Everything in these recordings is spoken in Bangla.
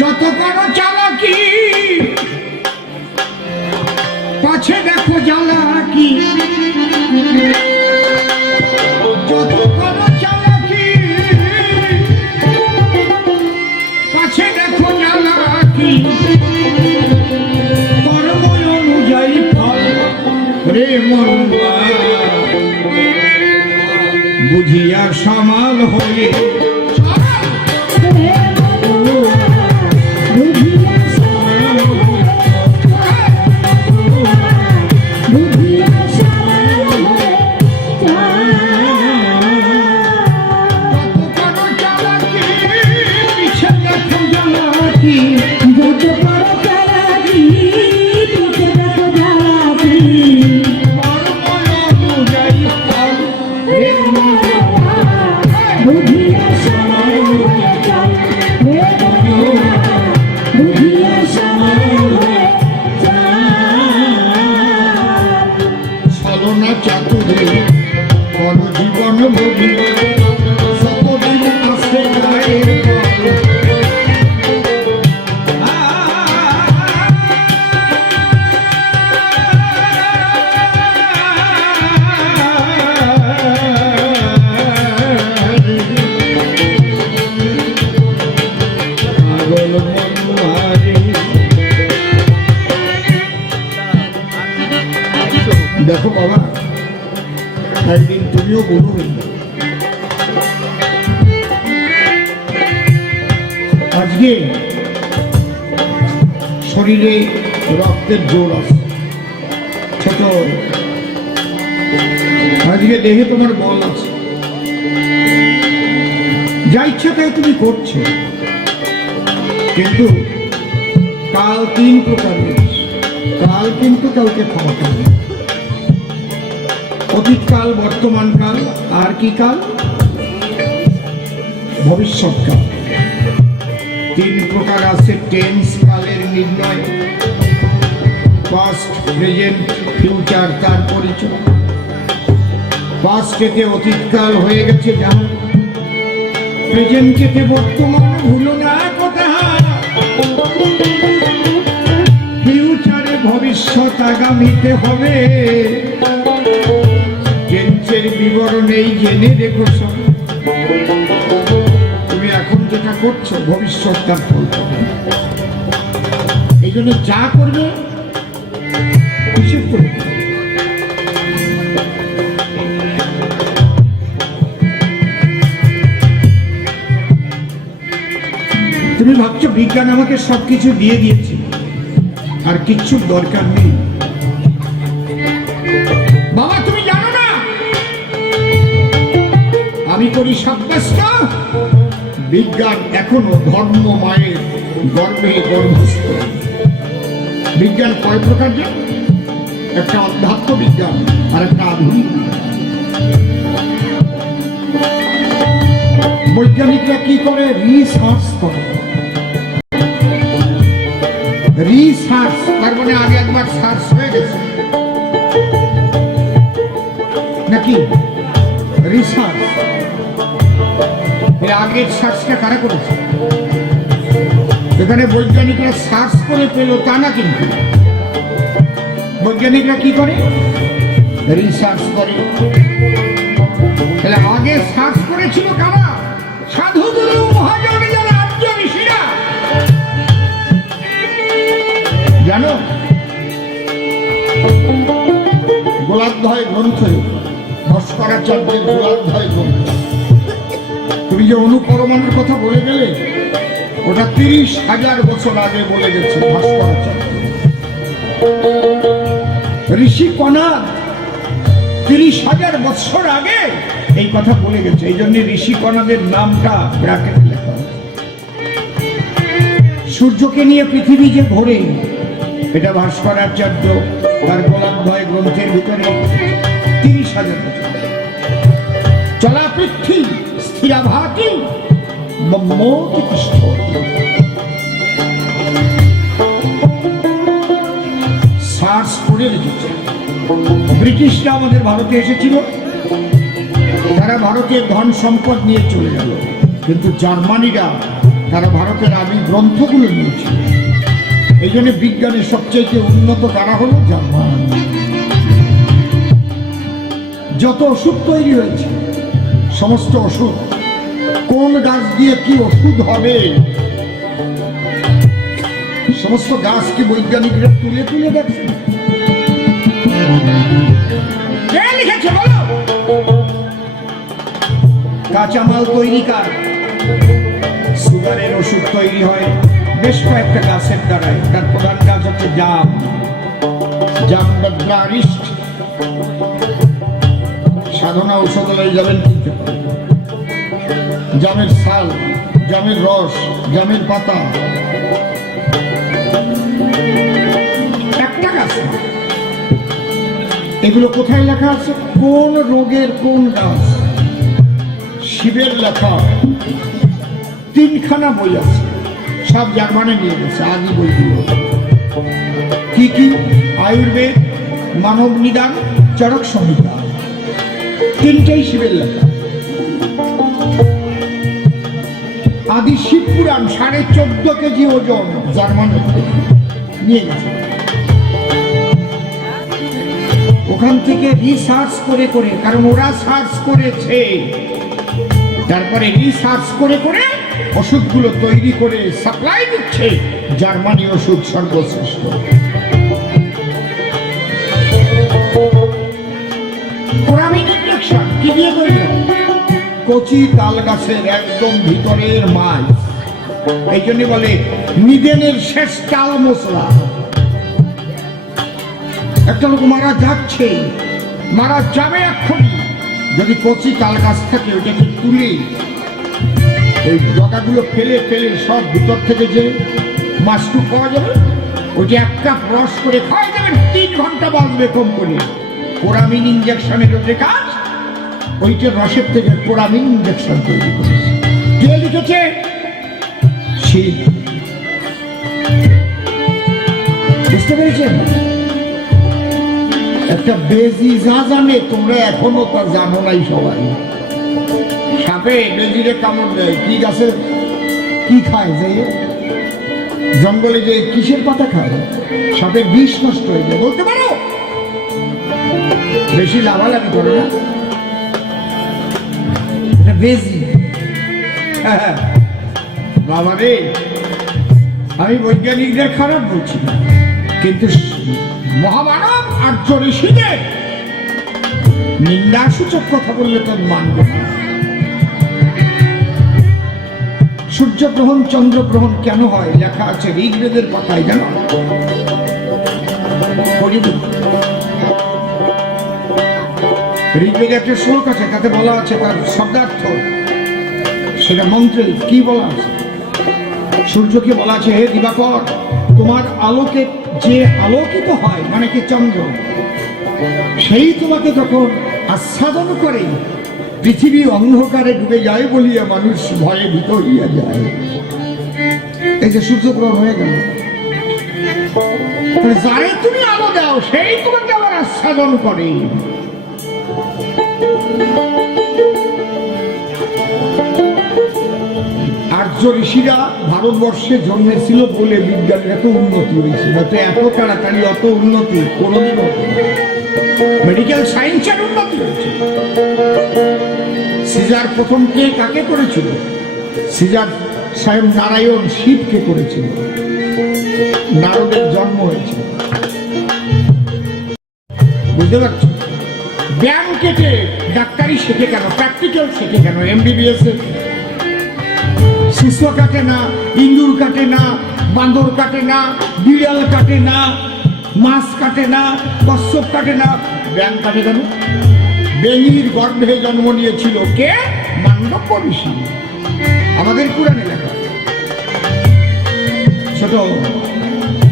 যত বড় চালাকি পাছে দেখো জ্বালাকি, যত বড় চালাকি পাছে দেখো জ্বালাকি, কর্ম অনুযায়ী ফল রে মনুয়া বুঝিয়া সামাল হয়ে দেখো বাবা, একদিন তুমিও বড় হয়ে যাবে। আজকে শরীরে রক্তের জোর আছে, ছোট আজকে দেহে তোমার বল আছে, যা ইচ্ছা তাই তুমি করছো, কিন্তু কাল 3 প্রকারের। কাল কিন্তু কাউকে ক্ষমা করবে, অতীতকাল, বর্তমান কাল, আর কি কাল? ভবিষ্যৎকাল। 3 প্রকার আছে টেন্স কালের নির্ণয়, পাস্ট, প্রেজেন্ট, ফিউচার। তার পরিচয় পাস্টেতে অতীতকাল হয়ে গেছে যা, প্রেজেন্টেতে বর্তমান ভুলো না কথা, ফিউচারে ভবিষ্যৎ আগামীতে হবে। টেন্সের বিবরণ এই জেনে দেখো সব, তুমি এখন যেটা করছো ভবিষ্যৎ তার ফল পাবে। এই জন্য যা করবে হিসেব করবে। তুমি ভাবছো বিজ্ঞান আমাকে সবকিছু দিয়ে দিয়েছে, আর কিচ্ছুর দরকার নেই। বাবা তুমি জানো না আমি করি সাব্যস্ত, বিজ্ঞান এখনো ধর্ম মায়ের গর্ভে গর্ভস্থ। বিজ্ঞান কয় প্রকার? একটা অধ্যাত্ম বিজ্ঞান আর একটা আধুনিক। বৈজ্ঞানিকরা কি করে? রিসার্চ করে। রিসার্চ তার মানে আগে একবার সার্চ হয়ে গেছে নাকি? রিসার্চ আগের সার্চটা কারা করেছে? এখানে বৈজ্ঞানিকরা সার্চ করে পেল তা না, কিন্তু বৈজ্ঞানিকরা কি করে? রিসার্চ করে। তাহলে আগে সার্চ করেছিল কারা? সাধুগুরু মহাজন, যারা আর্য ঋষিরা। জানো গোলাধ্যায় গ্রন্থ, ভাস্করাচার্যের গোলাধ্যায় গ্রন্থ, তুমি যে অনুপরমাণুর কথা বলে গেলে, ওটা 30,000 বছর আগে বলে গেছে ভাস্করাচার্য। ঋষি কণাদ 30,000 বছর আগে এই কথা বলে গেছে। এই জন্য ঋষি কণাদের নামটা ব্র্যাকেটে লেখা। সূর্যকে নিয়ে পৃথিবী যে ঘোরে, এটা ভাস্করাচার্য তার গোলাধ্যায় গ্রন্থের ভিতরে 30,000 বছর। চলা পৃথ্বী স্থিরা ভাতি ব্রহ্মোতি তিষ্ঠতি। সার্চ করে রেখেছে। ব্রিটিশরা আমাদের ভারতে এসেছিল, তারা ভারতের ধন সম্পদ নিয়ে চলে গেল, কিন্তু জার্মানিরা তারা ভারতের আদি গ্রন্থগুলো নিয়েছিল। এই জন্য বিজ্ঞানের সবচেয়ে উন্নত তারা হলো জার্মান। যত ওষুধ তৈরি হয়েছে, সমস্ত ওষুধ কোন গাছ দিয়ে কি ওষুধ হবে, সমস্ত গাছকে বৈজ্ঞানিকরা তুলে তুলে দেখছেন। কে লিখেছে বলো? কাঁচামাল তৈরি কার? সুগারের ওষুধ তৈরি হয় বেশ কয়েকটা গাছের দ্বারাই। তার প্রধান গাছ হচ্ছে জাম, জামদারিস্ট। সাধনা ঔষধালয়ে যাবেন কিনতে পারেন। জামের ছাল, জামের রস, জামের পাতা, একটা গাছ। এগুলো কোথায় লেখা আছে? কোন রোগের কোন গাছ? শিবের লেখা 3খানা বই আছে, সব জার্মানে নিয়ে গেছে আদি বইগুলো। কি কি? আয়ুর্বেদ, মানব নিদান, চরক সংহিতা, 3টাই শিবের লেখা। আদি শিব পুরাণ 14.5 কেজি ওজন জার্মানে নিয়ে গেছে। ওখান থেকে রিসার্চ করে করে, কারণ ওরা সার্চ করেছে, তারপরে রিসার্চ করে করে ওষুধগুলো তৈরি করে সাপ্লাই দিচ্ছে। জার্মানি ওষুধ সর্বশ্রেষ্ঠ। কি দিয়ে তৈরি? কচি তাল গাছের একদম ভিতরের মাছ। এই জন্য বলে নিদেনের শেষ তাল মশলা। একটা লোক মারা যাচ্ছে, মারা যাবে এক্ষুনি, যদি কচি তাল গাছ থাকে ওটাকে তুলে ওই ডগাগুলো ফেলে ফেলে সব ভিতর থেকে যে মাছটু পাওয়া যাবে, ওইটা 1 কাপ রস করে খাওয়া যাবে, 3 ঘন্টা বাঁচবে কম করে। পোরামিন ইঞ্জেকশনের যে কাজ, ওইটা রসের থেকে পোরামিন ইঞ্জেকশন তৈরি করেছে। কে লিখেছে? শিব। বুঝতে পেরেছেন? একটা বেজি যা জানে তোমরা এখনো তা জানো নাই সবাই। সাপে বেজিরে কামড় দেয়, কি গাছে কি খায়? যে জঙ্গলে যে কিসের পাতা খায়? সাপের বিষ নষ্ট হয়ে যায়। বলতে পারো? বেশি লাভালাভি করো না, বেজি। বাবা রে, আমি বৈজ্ঞানিকদের খারাপ বলছি না, কিন্তু মহামানব আর্য ঋষিদের নিন্দাসূচক কথা বললে তো মানব না। সূর্যগ্রহণ চন্দ্রগ্রহণ কেন হয় লেখা আছে ঋগ্বেদের কথায়, জানো? ঋগ্বেদে একটা শ্লোক আছে, তাতে বলা আছে তার শব্দার্থ, সেটা মন্ত্রে কি বলা আছে? সূর্যকে বলা আছে, হে দিবাকর, তোমার আলোকে যে আলোকিত হয়, মানে কি চন্দ্র, সেই তোমাকে যখন আচ্ছাদন করে পৃথিবী অন্ধকারে ডুবে যায় বলিয়া মানুষ ভয়ে ভীত হইয়া যায়। এই যে সূর্যগ্রহণ হয়ে গেল, যারে তুমি আলো দাও সেই তোমাকে আবার আচ্ছাদন করে। আর্য ঋষিরা ভারতবর্ষে জন্মেছিল বলে বিজ্ঞানের এত উন্নতি হয়েছে, এত তাড়াতাড়ি অত উন্নতি কোনদিন হতো না। মেডিকেল সায়েন্সের উন্নতি হয়েছে। সিজার প্রথম কে কাকে করেছিল? সিজার স্বয়ং নারায়ণ শিবকে করেছিল। নারদের জন্ম হয়েছে। বুঝতে পারছো? ব্যায়াম কেটে ডাক্তারি শেখে কেন? প্র্যাকটিক্যাল শেখে কেন? MBBS শিশু কাটে না, ইন্দুর কাটে না, বান্দর কাটে না, বিড়াল কাটে না, মাছ কাটে না, কচ্ছপ কাটে না, ব্যায়াম কাটে কেন? বেনির গর্ভে জন্ম নিয়েছিল কে? মান্ডব্য ঋষি। আমাদের পুরাণে লেখা। ছোট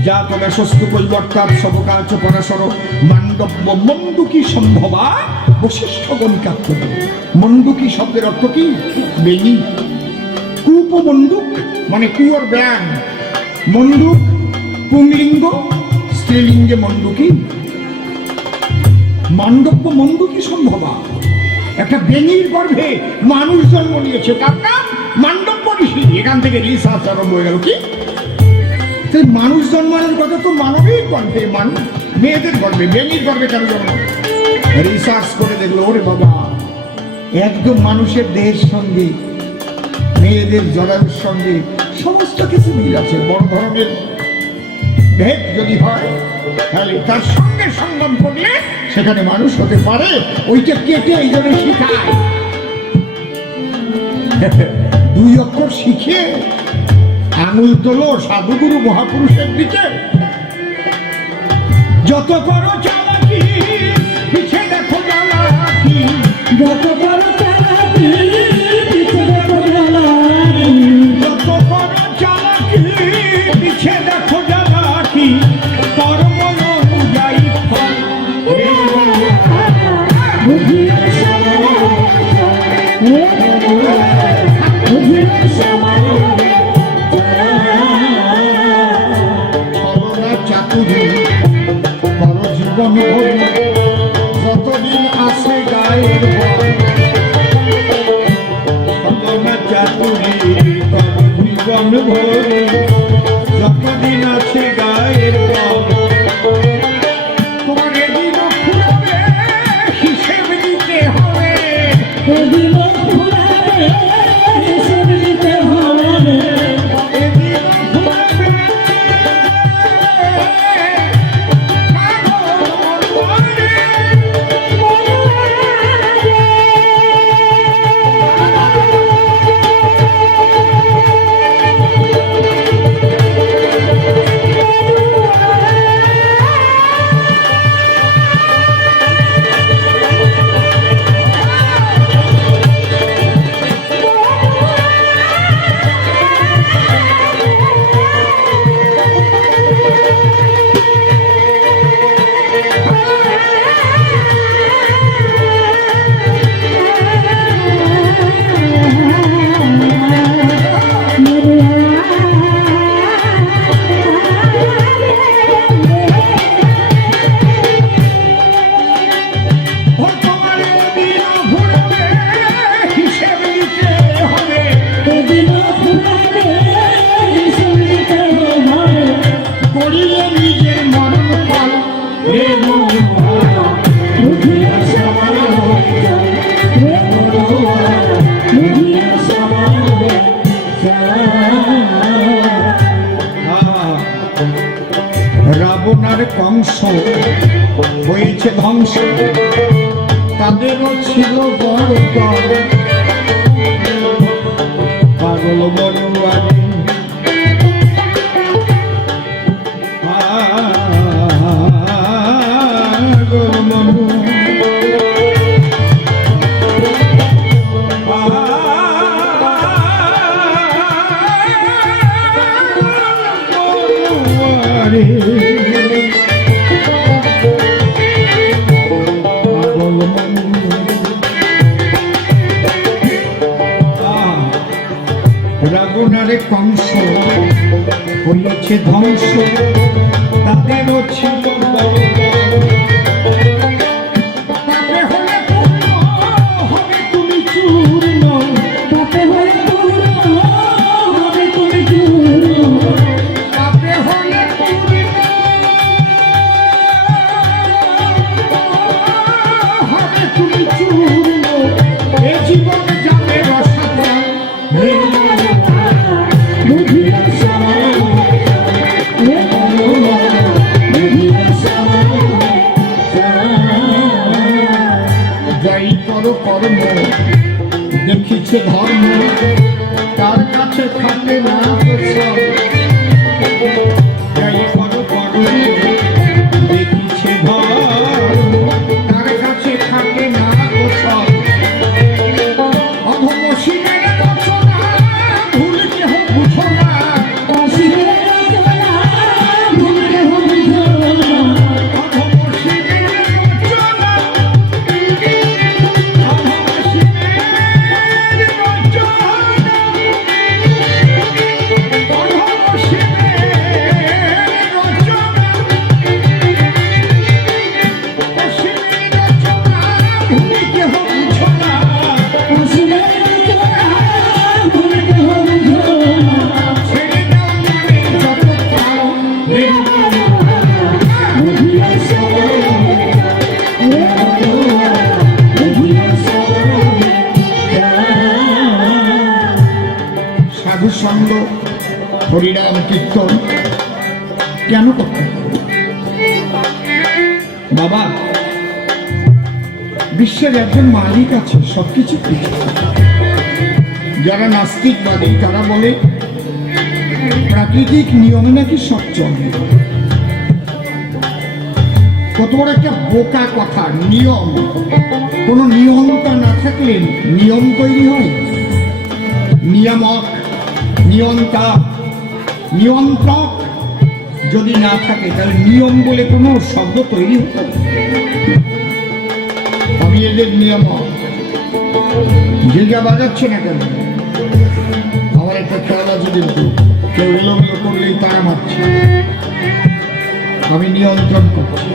যা তবে সস্তু কৈবর্তাৎ সবকাচ পরাশর মান্ডব্য মন্দুকি সম্ভবা বশিষ্ঠ গণিকাত্ম। মন্দুকি শব্দের অর্থ কি? বেনি। কূপ মন্দুক মানে কুয়োর ব্যায়াম। মন্দুক পুংলিঙ্গ, স্ত্রীলিঙ্গে মন্দুকি। মান্ডব্য মন্দুকি সম্ভবা, একটা বেনির গর্ভে মানুষ জন্ম নিয়েছে, তার নাম মান্ডব্য ঋষি। এখান থেকে রিসার্চ আরম্ভ হয়ে গেল। কি মানুষ জন্মানোর কথা তো মানবিক গর্বে, মানুষ মেয়েদের গর্বে, বেনির গর্বে কেন জন্ম? রিসার্চ করে দেখলো ওরে বাবা, একদম মানুষের দেহের সঙ্গে মেয়েদের জরায়ুর সঙ্গে সমস্ত কিছু মিল আছে। বড় ধরনের ভেদ যদি হয় তাহলে তার সঙ্গে সঙ্গম করলে সেখানে মানুষ হতে পারে। ওইটা কেটে এই জন্য শিখায়। 2 অক্ষর শিখে আঙুল তোলো সাধুগুরু মহাপুরুষের দিকে। যত বড় চালাকি পিছে দেখো জ্বালাকি, যত বড় চালাকি পিছে দেখো জ্বালাকি, যত বড় চালাকি পিছে দেখো জ্বালাকি, কর্ম অনুযায়ী ফল। বুঝিয়ে চাতুরি কর জীবন ভরি, যতদিন আছে গায়ের বল। ছলনা চাতুরি কর জীবন ভরি, যতদিন আছে গায়ের বল। তোমার এদিন ফুরাবে হিসেব দিতে হবে, এদিন ফুরাবে হিসেব দিতে হবে, এদিন ফুরাবে রাবণার কংস হয়েছে ধ্বংস, তাদেরও ছিল বড় দল। পাগল বড়ুয়ারি পাগল মনু রাবণারে কংস হয়েছে ধ্বংস, তাদেরও ছিল বড় দল। তাতে হলে পূর্ণ হবে তুমি চূর্ণ, তাতে হলে পূর্ণ হবে তুমি চূর্ণ, তাতে হলে পূর্ণ হবে তুমি চূর্ণ। এ জীবনে যাবে রসাতল, বুঝিয়ে সমান বুঝিয়ে সমান। যাই করো কর্ম দেখিছে ধর্ম, তার কাছে থাকে না প্রশ্রম। যাই করো কর্ম দেখিছে ধর্ম, তার কাছে থাকে না প্রশ্রম। অধম শিবের রচনা ভুল কেহ বুঝো না, অসীমের রচনা ভুল কেহ বুঝো না, অধম শিবের রচনা, অধম শিবের রচনা। হরিনাম কীর্তন কেন করতে হবে? বাবা, বিশ্বের একজন মালিক আছে, সবকিছু কিছু। যারা নাস্তিকবাদী তারা বলে প্রাকৃতিক নিয়মে নাকি সব চলে। কত বড় একটা বোকা কথা! নিয়ম, কোন নিয়মটা না থাকলে নিয়ম তৈরি হয়? নিয়ামক, নিয়ন্তা, নিয়ন্ত্রক যদি না থাকে তাহলে নিয়ম বলে কোনো শব্দ তৈরি হতো? আমি এদের নিয়ামক। জিগা বাজাচ্ছে না কেন? আমার একটা খেয়াল আছে, কিন্তু কেউ এলোমেলো করলেই তারা মারছে, আমি নিয়ন্ত্রণ করছি।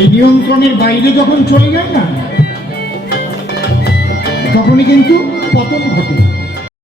এই নিয়ন্ত্রণের বাইরে যখন চলে যায় না, তখনই কিন্তু পতন ঘটে।